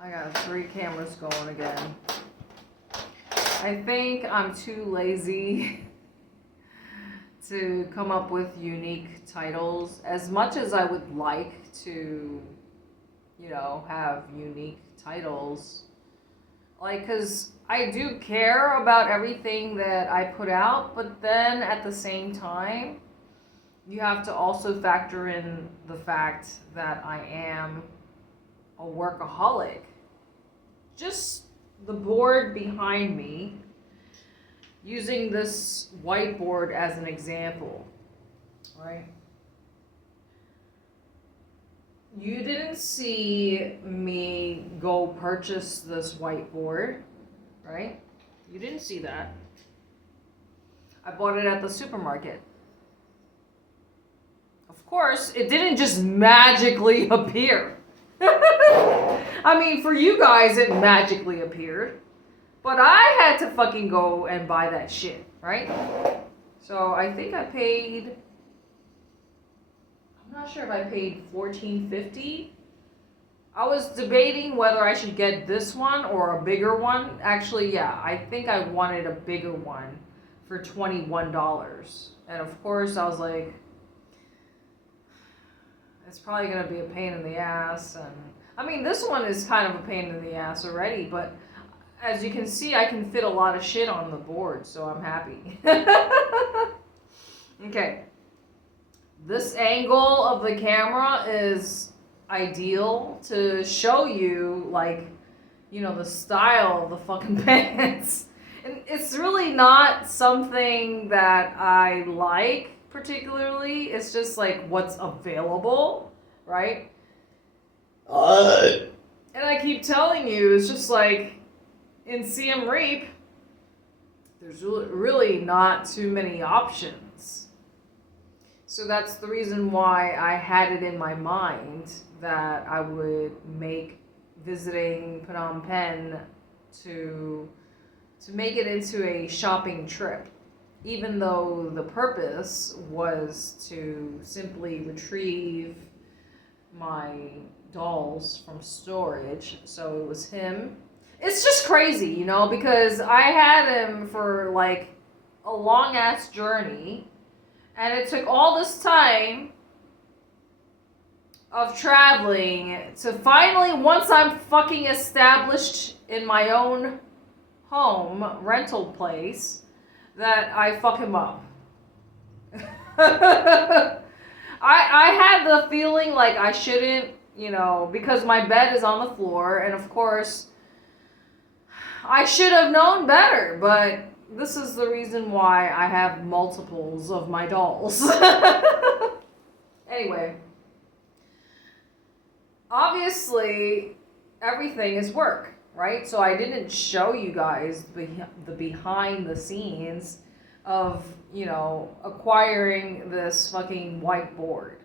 I got 3 cameras going again. I think I'm too lazy to come up with unique titles. As much as I would like to, you know, have unique titles. Like, because I do care about everything that I put out, but then at the same time, you have to also factor in the fact that I am a workaholic. Just the board behind me, using this whiteboard as an example, right? You didn't see me go purchase this whiteboard, right? You didn't see that. I bought it at the supermarket. Of course, it didn't just magically appear. I mean, for you guys, it magically appeared. But I had to fucking go and buy that shit, right? So I think I paid... I'm not sure if I paid $14.50. I was debating whether I should get this one or a bigger one. Actually, yeah, I think I wanted a bigger one for $21. And of course, I was like, it's probably going to be a pain in the ass. And I mean, this one is kind of a pain in the ass already, but as you can see, I can fit a lot of shit on the board, so I'm happy. Okay. This angle of the camera is ideal to show you, like, you know, the style of the fucking pants. And it's really not something that I like particularly. It's just like what's available, right? And I keep telling you, it's just like in Siem Reap, there's really not too many options. So that's the reason why I had it in my mind that I would make visiting Phnom Penh to make it into a shopping trip, even though the purpose was to simply retrieve my dolls from storage. So it was him. It's just crazy, you know, because I had him for like a long ass journey, and it took all this time of traveling to finally, once I'm fucking established in my own home rental place, that I fuck him up. I had the feeling like I shouldn't, you know, because my bed is on the floor, and of course I should have known better, but this is the reason why I have multiples of my dolls. Anyway, obviously everything is work, right? So I didn't show you guys the behind the scenes of, you know, acquiring this fucking whiteboard.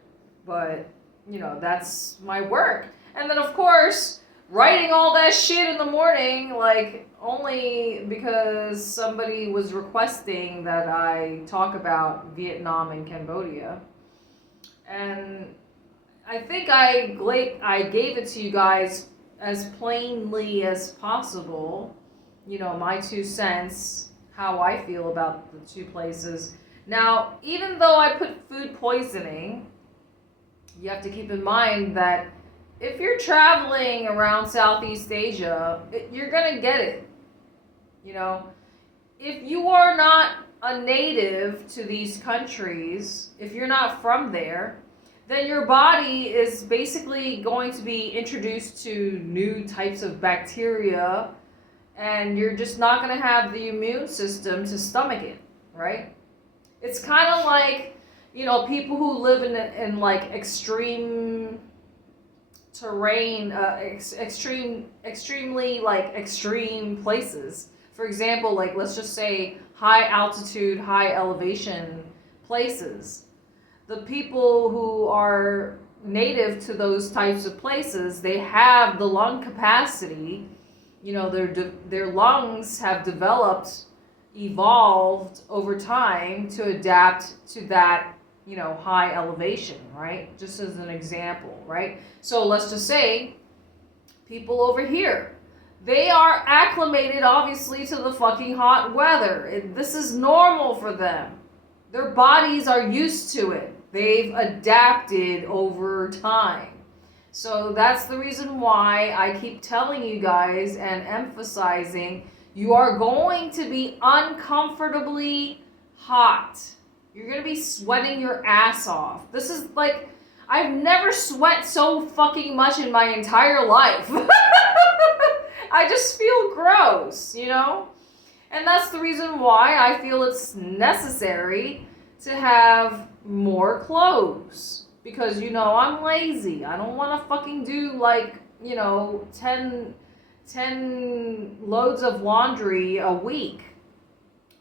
But, you know, that's my work. And then of course, writing all that shit in the morning, like, only because somebody was requesting that I talk about Vietnam and Cambodia. And I think I gave it to you guys as plainly as possible, you know, my 2 cents, how I feel about the 2 places. Now, even though I put food poisoning, you have to keep in mind that if you're traveling around Southeast Asia, you're gonna get it. You know, if you are not a native to these countries, if you're not from there, then your body is basically going to be introduced to new types of bacteria, and you're just not going to have the immune system to stomach it, right? It's kind of like, you know, people who live in like extreme terrain, extremely like extreme places. For example, like, let's just say high altitude, high elevation places. The people who are native to those types of places, they have the lung capacity, you know, their lungs have evolved over time to adapt to that, you know, high elevation, right? Just as an example, right? So let's just say People over here, they are acclimated, obviously, to the fucking hot weather. This is normal for them. Their bodies are used to it. They've adapted over time. So that's the reason why I keep telling you guys and emphasizing you are going to be uncomfortably hot. You're going to be sweating your ass off. This is like, I've never sweat so fucking much in my entire life. I just feel gross, you know? And that's the reason why I feel it's necessary to have more clothes. Because, you know, I'm lazy. I don't want to fucking do like, you know, 10 loads of laundry a week.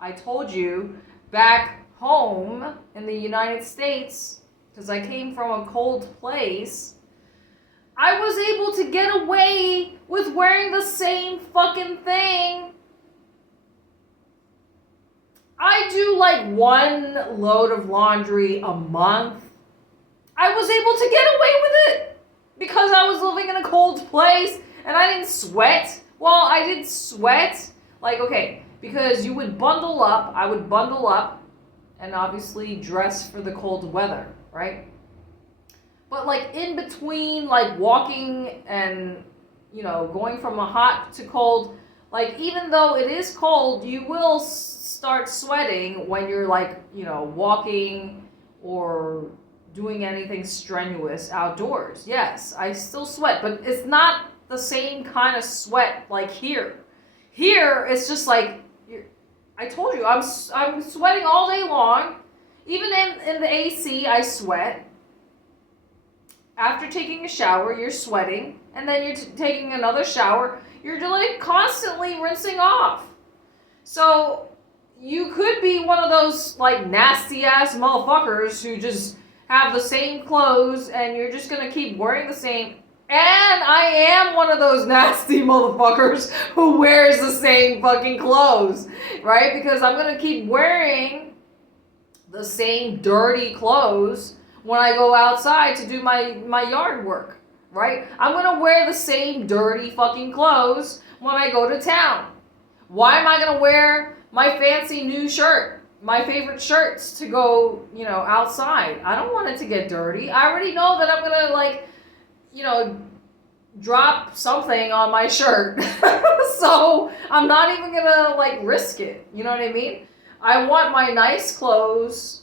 I told you back home in the United States, because I came from a cold place, I was able to get away with wearing the same fucking thing. I do like 1 load of laundry a month. I was able to get away with it because I was living in a cold place and I didn't sweat. Well, I did sweat. Like, okay, because you would bundle up. I would bundle up and obviously dress for the cold weather, right? But like in between, like walking and, you know, going from a hot to cold, like even though it is cold, you will start sweating when you're like, you know, walking or doing anything strenuous outdoors. Yes, I still sweat, but it's not the same kind of sweat like here. Here, it's just like, I told you, I'm sweating all day long. Even in the AC, I sweat. After taking a shower, you're sweating, and then you're taking another shower. You're like constantly rinsing off. So you could be one of those like nasty ass motherfuckers who just have the same clothes and you're just gonna keep wearing the same. And I am one of those nasty motherfuckers who wears the same fucking clothes, right? Because I'm gonna keep wearing the same dirty clothes when I go outside to do my yard work, right? I'm gonna wear the same dirty fucking clothes when I go to town. Why am I gonna wear my fancy new shirt, my favorite shirts to go, you know, outside? I don't want it to get dirty. I already know that I'm gonna like, you know, drop something on my shirt. So I'm not even gonna like risk it. You know what I mean? I want my nice clothes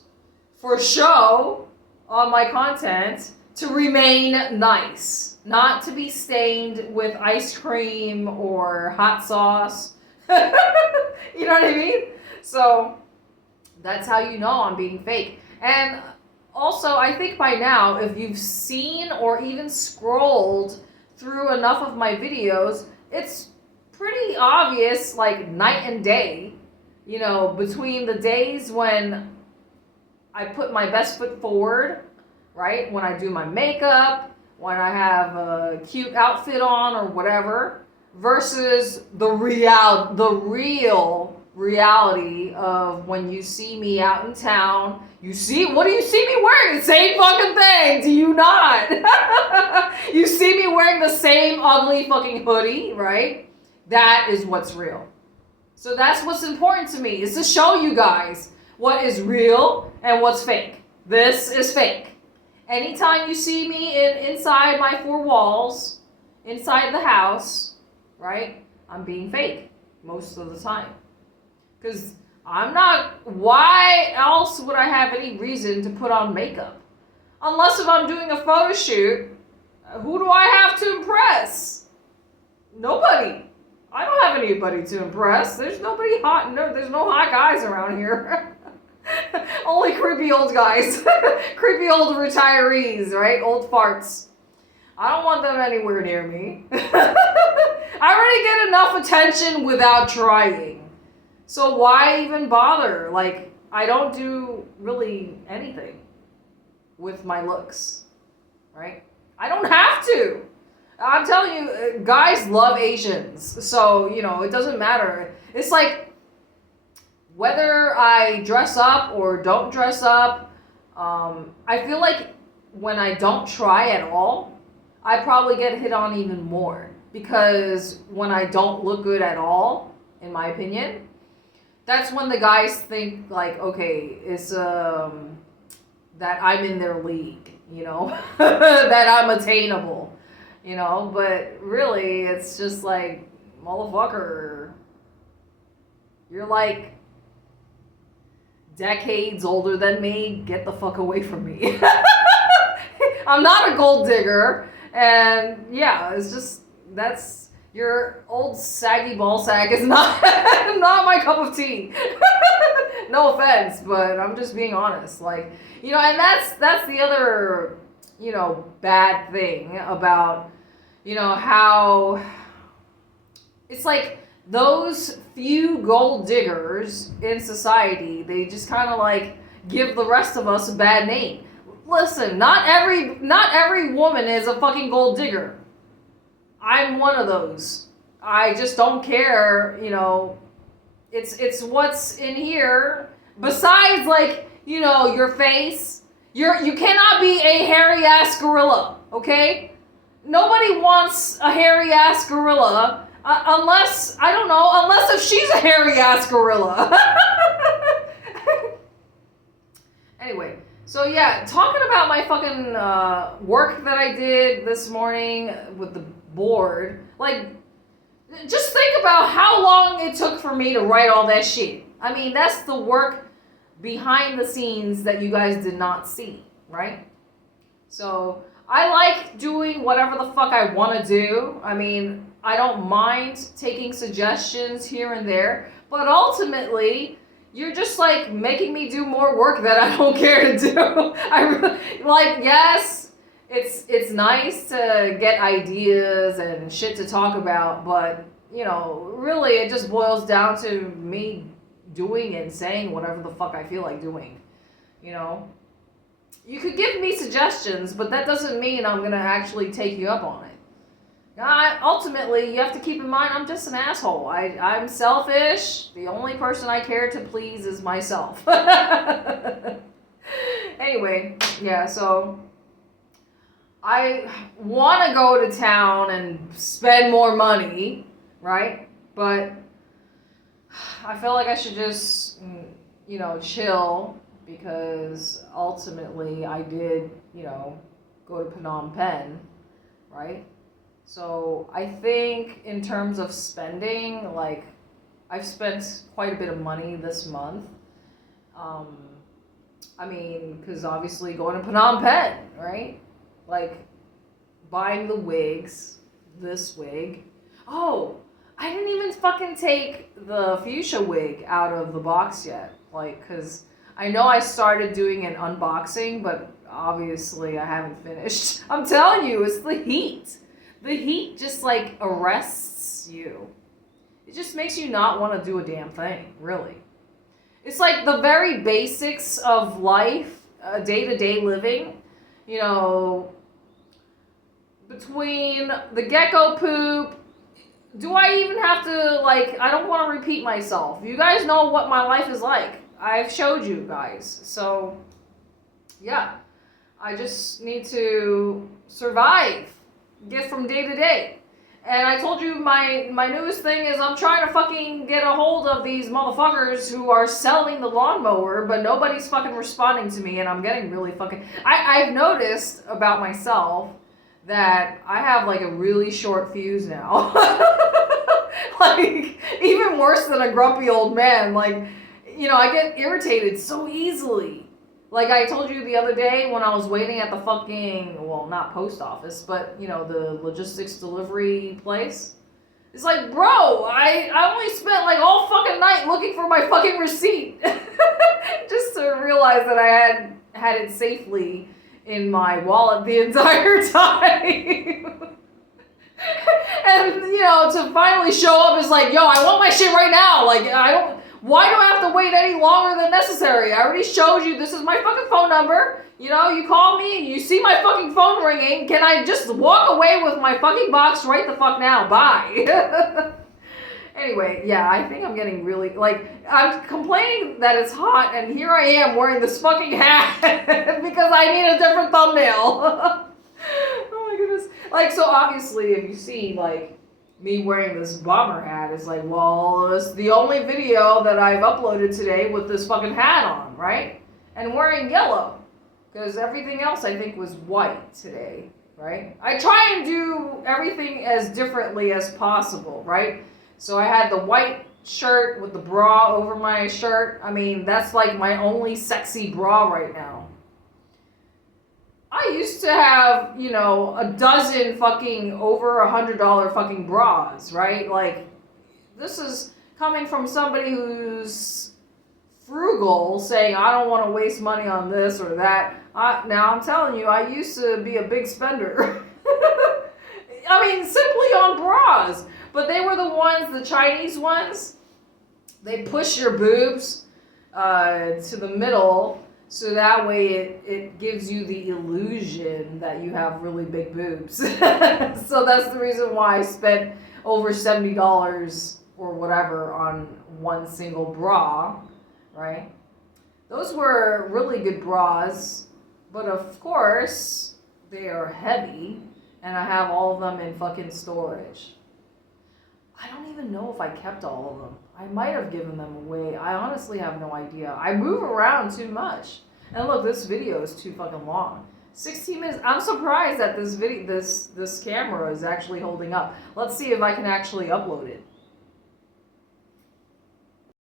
for show on my content to remain nice, not to be stained with ice cream or hot sauce. You know what I mean? So that's how you know I'm being fake. And also, I think by now, if you've seen or even scrolled through enough of my videos, it's pretty obvious, like night and day, you know, between the days when I put my best foot forward, right? When I do my makeup, when I have a cute outfit on or whatever, versus the real reality of when you see me out in town. What do you see me wearing? The same fucking thing, do you not? You see me wearing the same ugly fucking hoodie, right? That is what's real. So that's what's important to me, is to show you guys what is real and what's fake. This is fake. Anytime you see me inside my 4 walls, inside the house, right, I'm being fake most of the time. Because I'm not, why else would I have any reason to put on makeup? Unless if I'm doing a photo shoot, who do I have to impress? Nobody. I don't have anybody to impress. There's nobody hot, there's no hot guys around here. Only creepy old guys. Creepy old retirees, right? Old farts. I don't want them anywhere near me. I already get enough attention without trying. So why even bother? Like, I don't do really anything with my looks, right? I don't have to. I'm telling you, guys love Asians. So, you know, it doesn't matter. It's like, whether I dress up or don't dress up, I feel like when I don't try at all, I probably get hit on even more. because when I don't look good at all, in my opinion, that's when the guys think like, okay, it's that I'm in their league, you know, that I'm attainable, you know, but really it's just like, motherfucker, you're like decades older than me, get the fuck away from me. I'm not a gold digger, and yeah, it's just, that's, your old saggy ball sack is not not my cup of tea. No offense, but I'm just being honest. Like, you know, and that's the other, you know, bad thing about, you know, how it's like those few gold diggers in society, they just kind of like give the rest of us a bad name. Listen, not every woman is a fucking gold digger. I'm one of those. I just don't care, you know. It's what's in here. Besides, like, you know, your face. You cannot be a hairy ass gorilla, okay? Nobody wants a hairy ass gorilla unless, I don't know, unless if she's a hairy ass gorilla. Anyway. So yeah, talking about my fucking work that I did this morning with the board, like, just think about how long it took for me to write all that shit. I mean, that's the work behind the scenes that you guys did not see, right? So I like doing whatever the fuck I want to do. I mean, I don't mind taking suggestions here and there, but ultimately, you're just like making me do more work that I don't care to do. Like, yes, it's nice to get ideas and shit to talk about, but, you know, really it just boils down to me doing and saying whatever the fuck I feel like doing, you know? You could give me suggestions, but that doesn't mean I'm gonna actually take you up on it. Ultimately, you have to keep in mind, I'm just an asshole. I'm selfish. The only person I care to please is myself. Anyway, yeah, so I want to go to town and spend more money, right? But I feel like I should just, you know, chill, because ultimately I did, you know, go to Phnom Penh, right? So I think in terms of spending, like, I've spent quite a bit of money this month. I mean, because obviously going to Phnom Penh, right? Like, buying the wigs, this wig. Oh, I didn't even fucking take the fuchsia wig out of the box yet. Like, because I know I started doing an unboxing, but obviously I haven't finished. I'm telling you, it's the heat. The heat just, like, arrests you. It just makes you not want to do a damn thing, really. It's like the very basics of life, day-to-day living, you know, between the gecko poop, do I even have to, like, I don't want to repeat myself. You guys know what my life is like. I've showed you guys. So, yeah, I just need to survive. Get from day to day. And I told you my newest thing is I'm trying to fucking get a hold of these motherfuckers who are selling the lawnmower, but nobody's fucking responding to me, and I'm getting really fucking... I've noticed about myself that I have like a really short fuse now. Like, even worse than a grumpy old man. Like, you know, I get irritated so easily. Like I told you the other day when I was waiting at the fucking, well, not post office, but, you know, the logistics delivery place. It's like, bro, I only spent like all fucking night looking for my fucking receipt. Just to realize that I had it safely in my wallet the entire time. And, you know, to finally show up is like, yo, I want my shit right now. Like, why do I have to wait any longer than necessary? I already showed you this is my fucking phone number. You know, you call me, you see my fucking phone ringing. Can I just walk away with my fucking box right the fuck now? Bye. Anyway, yeah, I think I'm getting really, like, I'm complaining that it's hot, and here I am wearing this fucking hat because I need a different thumbnail. Oh my goodness. Like, so obviously, if you see, like, me wearing this bomber hat, it's like, well, it's the only video that I've uploaded today with this fucking hat on, right? And wearing yellow. Because everything else, I think, was white today, right? I try and do everything as differently as possible, right? So I had the white shirt with the bra over my shirt. I mean, that's like my only sexy bra right now. I used to have, you know, a dozen fucking over $100 fucking bras, right? Like, this is coming from somebody who's frugal, saying, I don't want to waste money on this or that. Now, I'm telling you, I used to be a big spender. I mean, simply on bras. But they were the ones, the Chinese ones, they push your boobs to the middle, so that way it gives you the illusion that you have really big boobs. So that's the reason why I spent over $70 or whatever on one single bra, right? Those were really good bras, but of course, they are heavy, and I have all of them in fucking storage. I don't even know if I kept all of them. I might have given them away. I honestly have no idea. I move around too much. And look, this video is too fucking long. 16 minutes. I'm surprised that this camera is actually holding up. Let's see if I can actually upload it.